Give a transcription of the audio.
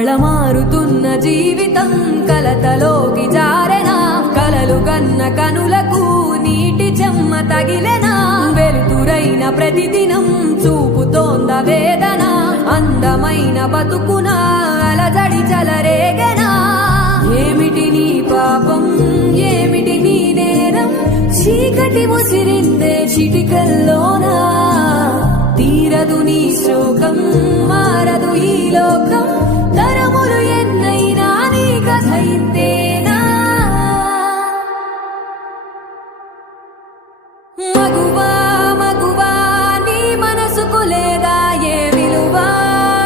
కళమారుతున్న జీవితం కలతలోకి జారెనా కలలు గన్న కనులకు నీటి చెమ్మ తగిలెనా వెలుతురైన ప్రతిదినం చూపుతోంద వేదన అందమైన బతుకున అలజడి చలరేగనా ఏమిటి నీ పాపం ఏమిటి నీ నేరం చీకటి ముసిరిందే చిటికల్లోనా తీరదు నీ శోకం మారదు ఈ లోకం